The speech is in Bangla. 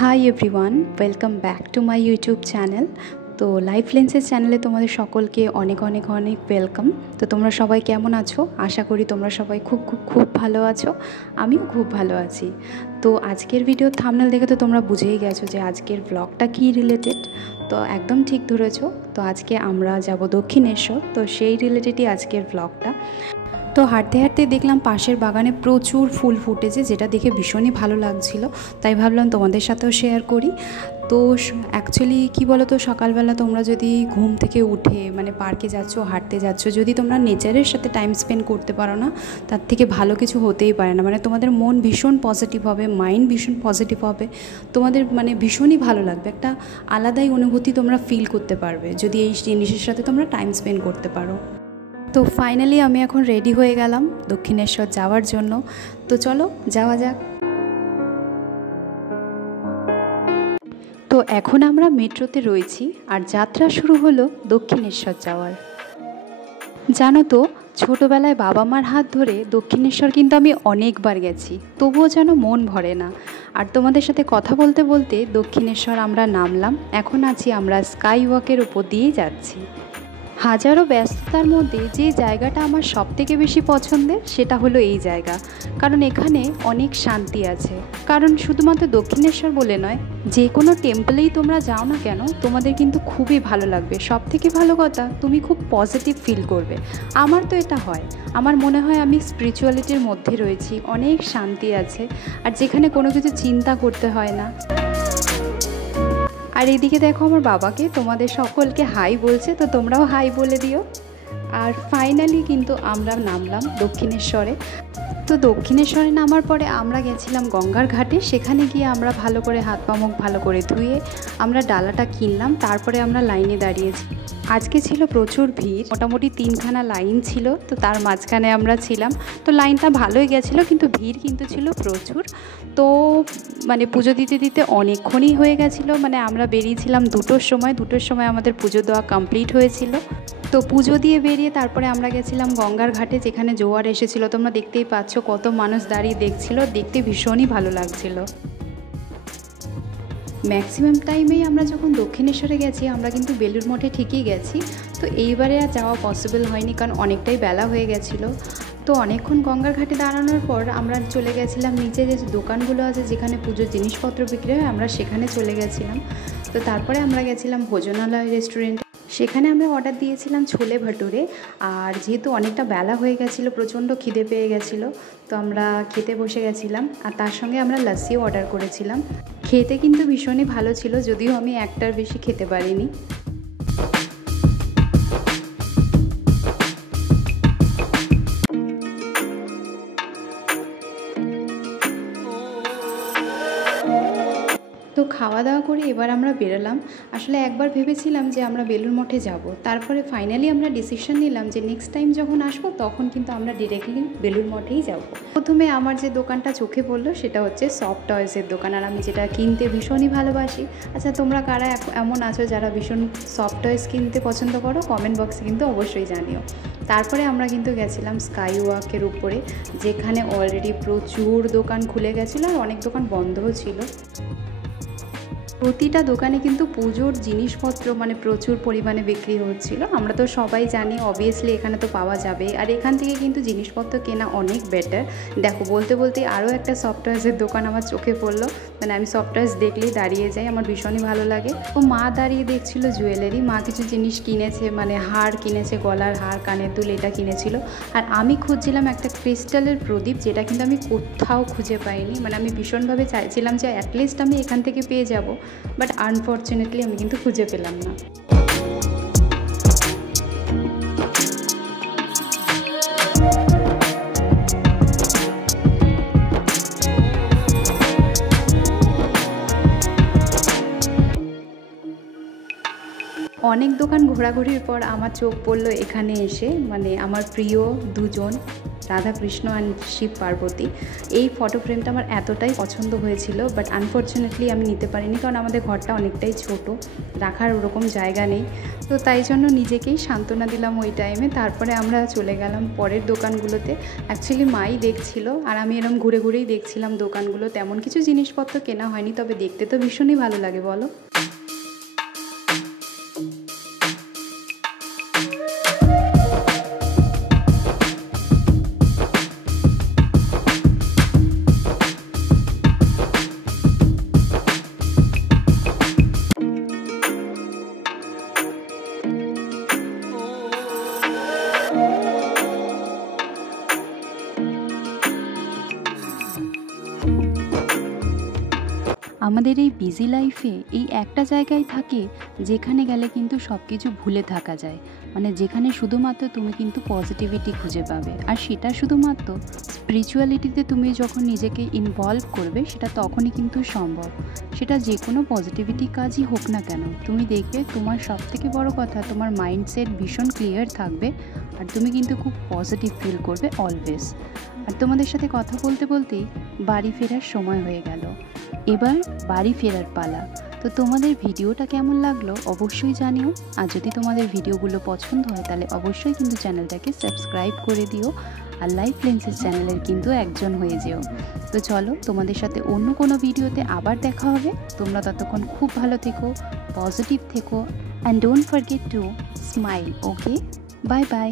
Hi everyone, welcome back to my YouTube channel. তো লাইফ লেন্সেস চ্যানেলে তোমাদের সকলকে অনেক অনেক অনেক ওয়েলকাম। তো তোমরা সবাই কেমন আছো? আশা করি তোমরা সবাই খুব খুব খুব ভালো আছো। আমিও খুব ভালো আছি। তো আজকের ভিডিও থাম্বনেল দেখে তো তোমরা বুঝেই গেছো যে আজকের ব্লগটা কী রিলেটেড। তো একদম ঠিক ধরেছো। তো আজকে আমরা যাব দক্ষিণেশ্বর, তো সেই রিলেটেডই আজকের ব্লগটা। তো হাঁটতে হাঁটতে দেখলাম পাশের বাগানে প্রচুর ফুল ফুটেছে, যেটা দেখে ভীষণই ভালো লাগছিল, তাই ভাবলাম তোমাদের সাথেও শেয়ার করি। তো অ্যাকচুয়ালি কী বলো তো, সকালবেলা তোমরা যদি ঘুম থেকে উঠে পার্কে যাচ্ছ, হাঁটতে যাচ্ছ, যদি তোমরা নেচারের সাথে টাইম স্পেন্ড করতে পারো না, তার থেকে ভালো কিছু হতেই পারে না। তোমাদের মন ভীষণ পজিটিভ হবে, মাইন্ড ভীষণ পজিটিভ হবে, তোমাদের ভীষণই ভালো লাগবে, একটা আলাদাই অনুভূতি তোমরা ফিল করতে পারবে যদি এই জিনিসের সাথে তোমরা টাইম স্পেন্ড করতে পারো। তো ফাইনালি আমি এখন রেডি হয়ে গেলাম দক্ষিণেশ্বর যাওয়ার জন্য। তো চলো যাওয়া যাক। তো এখন আমরা মেট্রোতে রয়েছি আর যাত্রা শুরু হলো দক্ষিণেশ্বর যাওয়ার। জানো তো, ছোটোবেলায় বাবা মার হাত ধরে দক্ষিণেশ্বর কিন্তু আমি অনেকবার গেছি, তবুও যেন মন ভরে না। আর তোমাদের সাথে কথা বলতে বলতে দক্ষিণেশ্বর আমরা নামলাম। এখন আছি আমরা স্কাই ওয়াকের উপর দিয়ে যাচ্ছি। হাজারো ব্যস্ততার মধ্যে যে জায়গাটা আমার সবথেকে বেশি পছন্দের সেটা হলো এই জায়গা, কারণ এখানে অনেক শান্তি আছে। কারণ শুধুমাত্র দক্ষিণেশ্বর বলে নয়, যে কোনো টেম্পলেই তোমরা যাও না কেন, তোমাদের কিন্তু খুবই ভালো লাগবে। সবথেকে ভালো কথা, তুমি খুব পজিটিভ ফিল করবে। আমার তো এটা হয়, আমার মনে হয় আমি স্পিরিচুয়ালিটির মধ্যে রয়েছি, অনেক শান্তি আছে, আর যেখানে কোনো কিছু চিন্তা করতে হয় না। আর এদিকে দেখো আমার বাবাকে তোমাদের সকলকে হাই বলছে, তো তোমরাও হাই বলে দিও। আর ফাইনালি কিন্তু আমরা নামলাম দক্ষিণেশ্বরে। তো দক্ষিণেশ্বরে নামার পরে আমরা গেছিলাম গঙ্গার ঘাটে। সেখানে গিয়ে আমরা ভালো করে হাত পা মুখ ভালো করে ধুয়ে আমরা ডালাটা কিনলাম, তারপরে আমরা লাইনে দাঁড়িয়েছি। আজকে ছিল প্রচুর ভিড়, মোটামুটি 3খানা লাইন ছিল, তো তার মাঝখানে আমরা ছিলাম। তো লাইনটা ভালোই গেছিলো, কিন্তু ভিড় কিন্তু ছিল প্রচুর। তো পুজো দিতে দিতে অনেকক্ষণই হয়ে গেছিলো। আমরা বেরিয়েছিলাম 2টোর সময় আমাদের পুজো দেওয়া কমপ্লিট হয়েছিল। তো পুজো দিয়ে বেরিয়ে তারপরে আমরা গেছিলাম গঙ্গার ঘাটে, যেখানে জোয়ার এসেছিল। তোমরা দেখতেই পাচ্ছ কত মানুষ দাঁড়িয়ে দেখছিল, দেখতে ভীষণই ভালো লাগছিল। ম্যাক্সিমাম টাইমেই আমরা যখন দক্ষিণেশ্বরে গেছি, আমরা কিন্তু বেলুড় মঠে ঠিকই গেছি। তো এইবারে আর যাওয়া পসিবল হয়নি, কারণ অনেকটাই বেলা হয়ে গেছিলো। তো অনেকক্ষণ গঙ্গার ঘাটে দাঁড়ানোর পর আমরা চলে গেছিলাম নিচে যে দোকানগুলো আছে, যেখানে পুজোর জিনিসপত্র বিক্রি হয়, আমরা সেখানে চলে গেছিলাম। তো তারপরে আমরা গেছিলাম ভোজনালয় রেস্টুরেন্ট, সেখানে আমরা অর্ডার দিয়েছিলাম ছোলে ভাটুরে। আর যেহেতু অনেকটা বেলা হয়ে গেছিলো, প্রচণ্ড খিদে পেয়ে গেছিলো, তো আমরা খেতে বসে গেছিলাম। আর তার সঙ্গে আমরা লাস্সিও অর্ডার করেছিলাম। খেতে কিন্তু ভীষণই ভালো ছিল, যদিও আমি একটার বেশি খেতে পারিনি। তো খাওয়া দাওয়া করে এবার আমরা বেরোলাম। আসলে একবার ভেবেছিলাম যে আমরা বেলুড় মঠে যাব, তারপরে ফাইনালি আমরা ডিসিশন নিলাম যে নেক্সট টাইম যখন আসবো তখন কিন্তু আমরা ডিরেক্টলি বেলুড় মঠেই যাব। প্রথমে আমার যে দোকানটা চোখে পড়লো সেটা হচ্ছে সফট টয়েসের দোকান, আর আমি যেটা কিনতে ভীষণই ভালোবাসি। আচ্ছা, তোমরা কারা এমন আছো যারা ভীষণ সফট টয়েস কিনতে পছন্দ করো, কমেন্ট বক্সে কিন্তু অবশ্যই জানিও। তারপরে আমরা কিন্তু গেছিলাম স্কাই ওয়াকের উপরে, যেখানে অলরেডি প্রচুর দোকান খুলে গেছিলো আর অনেক দোকান বন্ধও ছিল। প্রতিটা দোকানে কিন্তু পুজোর জিনিসপত্র প্রচুর পরিমাণে বিক্রি হচ্ছিল। আমরা তো সবাই জানি, অবভিয়াসলি এখানে তো পাওয়া যাবে, আর এখান থেকে কিন্তু জিনিসপত্র কেনা অনেক বেটার। দেখো, বলতে বলতে আরও একটা সফট টয়েসের দোকান আমার চোখে পড়লো। আমি সফট টয়েস দেখলেই দাঁড়িয়ে যাই, আমার ভীষণই ভালো লাগে। তো মা দাঁড়িয়ে দেখছিল জুয়েলারি, মা কিছু জিনিস কিনেছে, হার কিনেছে, গলার হার, কানের দুল, এটা কিনেছিল। আর আমি খুঁজছিলাম একটা ক্রিস্টালের প্রদীপ, যেটা কিন্তু আমি কোথাও খুঁজে পাইনি। আমি ভীষণভাবে চাইছিলাম যে অ্যাটলিস্ট আমি এখান থেকে পেয়ে যাব, বাট আনফর্চুনেটলি আমি কিন্তু খুঁজে পেলাম না। অনেক দোকান ঘোরাঘুরির পর আমার চোখ পড়লো এখানে এসে, আমার প্রিয় দুজন রাধা কৃষ্ণ অ্যান্ড শিব পার্বতী। এই ফটো ফ্রেমটা আমার এতটাই পছন্দ হয়েছিল, বাট আনফর্চুনেটলি আমি নিতে পারিনি, কারণ আমাদের ঘরটা অনেকটাই ছোট, রাখার ওরকম জায়গা নেই। তো তাই জন্য নিজেকেই সান্ত্বনা দিলাম ওই টাইমে। তারপরে আমরা চলে গেলাম পরের দোকানগুলোতে। অ্যাকচুয়ালি মাই দেখছিল আর আমি এরকম ঘুরে ঘুরেই দেখছিলাম দোকানগুলো। তেমন কিছু জিনিসপত্র কেনা হয়নি, তবে দেখতে তো ভীষণই ভালো লাগে বলো। আমাদের এই বিজি লাইফে এই একটা জায়গায় থাকে যেখানে গেলে কিন্তু সব কিছু ভুলে থাকা যায়, মানে যেখানে শুধুমাত্র তুমি কিন্তু পজিটিভিটি খুঁজে পাবে। আর সেটা শুধুমাত্র স্পিরিচুয়ালিটিতে তুমি যখন নিজেকে ইনভলভ করবে সেটা তখনই কিন্তু সম্ভব। সেটা যে কোনো পজিটিভিটি কাজই হোক না কেন, তুমি দেখবে তোমার সবথেকে বড় কথা তোমার মাইন্ডসেট ভীষণ ক্লিয়ার থাকবে আর তুমি কিন্তু খুব পজিটিভ ফিল করবে অলওয়েজ। আর তোমাদের সাথে কথা বলতে বলতেই বাড়ি ফেরার সময় হয়ে গেল। এবার বাড়ি ফেরার পালা। তো তোমাদের ভিডিওটা কেমন লাগলো অবশ্যই জানিও। আর যদি তোমাদের ভিডিওগুলো পছন্দ হয় তাহলে অবশ্যই কিন্তু চ্যানেলটাকে সাবস্ক্রাইব করে দিও আর লাইফ লেন্সেস চ্যানেলের কিন্তু একজন হয়ে যেও। তো চলো, তোমাদের সাথে অন্য কোনো ভিডিওতে আবার দেখা হবে। তোমরা ততক্ষণ খুব ভালো থেকো, পজিটিভ থেকো, and don't forget to smile. Okay, bye bye.